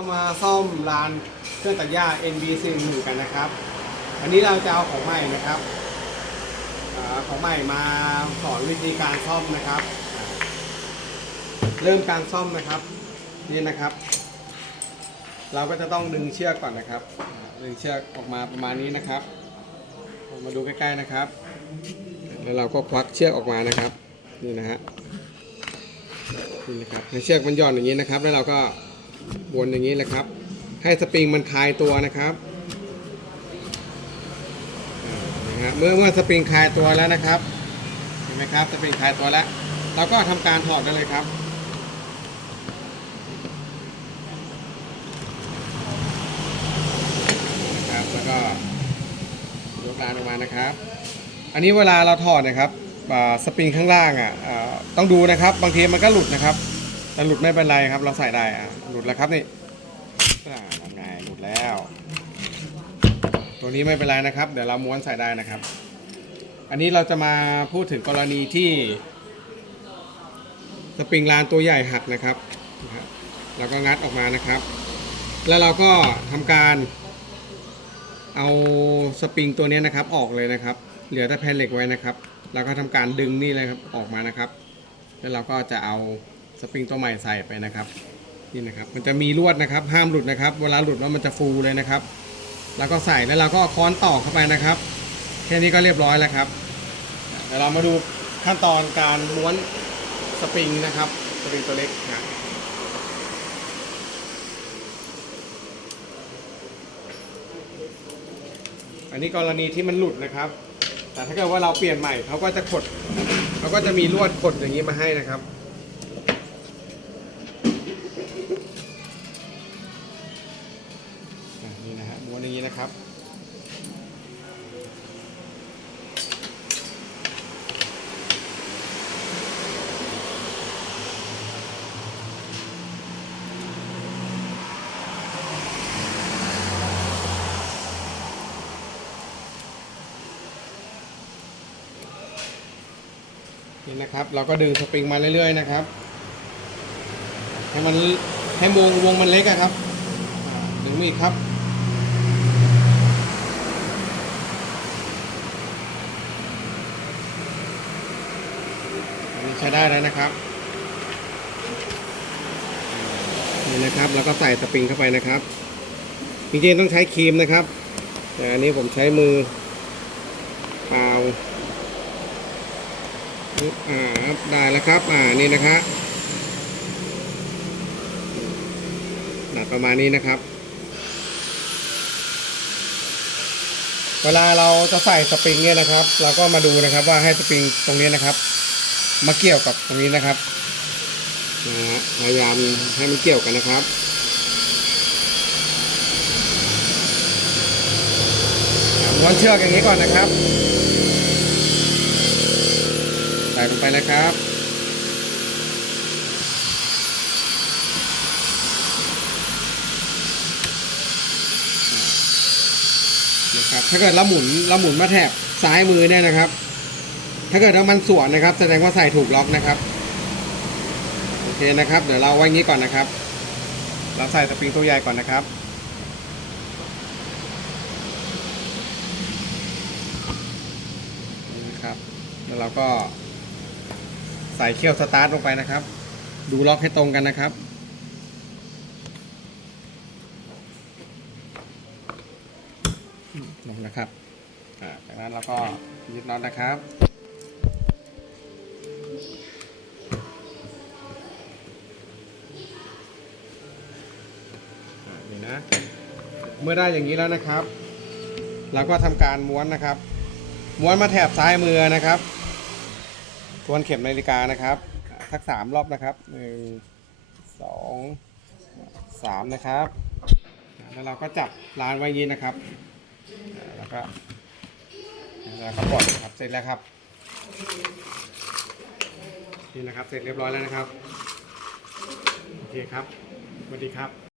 เรามาซ่อมลานเครื่องตัดหญ้า NBC 1กันนะครับ อันนี้เราจะเอาของใหม่นะครับอของใหม่มาสอนวิธีการซ่อมนะครับ เริ่มการซ่อมนะครับนี่นะครับ เราก็จะต้องดึงเชือกก่อนนะครับ ดึงเชือกออกมาประมาณนี้นะครับ มาดูใกล้ๆนะครับ แล้วเราก็ควักเชือกออกมานะครับนี่นะฮะนี่นะครับให้เชือกมันหย่อนอย่างนี้นะครับ แล้วเราก็ วนอย่างนี้แหละครับ ให้สปริงมันคลายตัวนะครับนะเมื่อเมื่อสปริงคลายตัวแล้วนะครับเห็นไหมครับสปริงคลายตัวแล้วเราก็ทำการถอดได้เลยครับนะครับ แล้วก็ยกลานออกมานะครับ อันนี้เวลาเราถอดนะครับสปริงข้างล่างอะอ่าต้องดูนะครับ บางทีมันก็หลุดนะครับ แต่หลุดไม่เป็นไรครับ เราใส่ได้อะหลุดแล้วครับนี่อ่าทำไงหลุดแล้ว ตัวนี้ไม่เป็นไรนะครับ เดี๋ยวเราม้วนใส่ได้นะครับ อันนี้เราจะมาพูดถึงกรณีที่สปริงลานตัวใหญ่หักนะครับเราก็งัดออกมานะครับ แล้วเราก็ทำการเอาสปริงตัวนี้นะครับออกเลยนะครับ เหลือแต่แผ่นเหล็กไว้นะครับ แล้วก็ทำการดึงนี่เลยครับออกมานะครับ แล้วเราก็จะเอา สปริงตัวใหม่ใส่ไปนะครับนี่นะครับ มันจะมีลวดนะครับ ห้ามหลุดนะครับ เวลาหลุดแล้วมันจะฟูเลยนะครับ แล้วก็ใส่แล้วเราก็ค้อนต่อเข้าไปนะครับ แค่นี้ก็เรียบร้อยแล้วครับเดี๋ยวเรามาดูขั้นตอนการม้วนสปริงนะครับ สปริงตัวเล็กนะอันนี้กรณีที่มันหลุดนะครับ แต่ถ้าเกิดว่าเราเปลี่ยนใหม่เขาก็จะขดเขาก็จะมีลวดขดอย่างนี้มาให้นะครับ ม้วนอย่างนี้นะครับ นี่นะครับ เราก็ดึงสปริงมาเรื่อยๆนะครับ ให้มันให้วงวงมันเล็กอะครับดึงมาอีกครับ อันนี้ใช้ ได้แล้วนะครับนี่นะครับ แล้วก็ใส่สปริงเข้าไปนะครับจริงๆต้องใช้ครีมนะครับ แต่อันนี้ผมใช้มือเปล่าอ่าได้แล้วครับ อ่านี่นะครับหนักประมาณนี้นะครับ เวลาเราจะใส่สปริงเนี่ยนะครับ เราก็มาดูนะครับว่าให้สปริงตรงนี้นะครับ มาเกี่ยวกับตรงนี้นะครับนะฮะพยายามให้มันเกี่ยวกันนะครับอ่าม้วนเชือกอย่างนี้ก่อนนะครับใส่ลงไปเลยครับนะครับ ถ้าเกิดเราหมุนเราหมุนมาแถบซ้ายมือเนี่ยนะครับ ถ้าเกิดว่ามันสวนนะครับ แสดงว่าใส่ถูกล็อกนะครับ โอเคนะครับ เดี๋ยวเราไว้งี้ก่อนนะครับ เราใส่สปริงตัวใหญ่ก่อนนะครับนี่นะครับ แล้วเราก็ใส่เขี้ยวสตาร์ทลงไปนะครับ ดูล็อกให้ตรงกันนะครับลงนะครับจากนั้นเราก็ยึดน็อตนะครับ เมื่อได้อย่างนี้แล้วนะครับ เราก็ทำการม้วนนะครับ ม้วนมาแถบซ้ายมือนะครับทวนเข็มนาฬิกานะครับ ทักสามรอบนะครับหนึ่งสองสามนะครับ แล้วเราก็จับร้านไว้ยี้นะครับ แล้วก็แล้วก็ปล่อยครับเสร็จแล้วครับนี่นะครับเสร็จเรียบร้อยแล้วนะครับโอเคครับสวัสดีครับ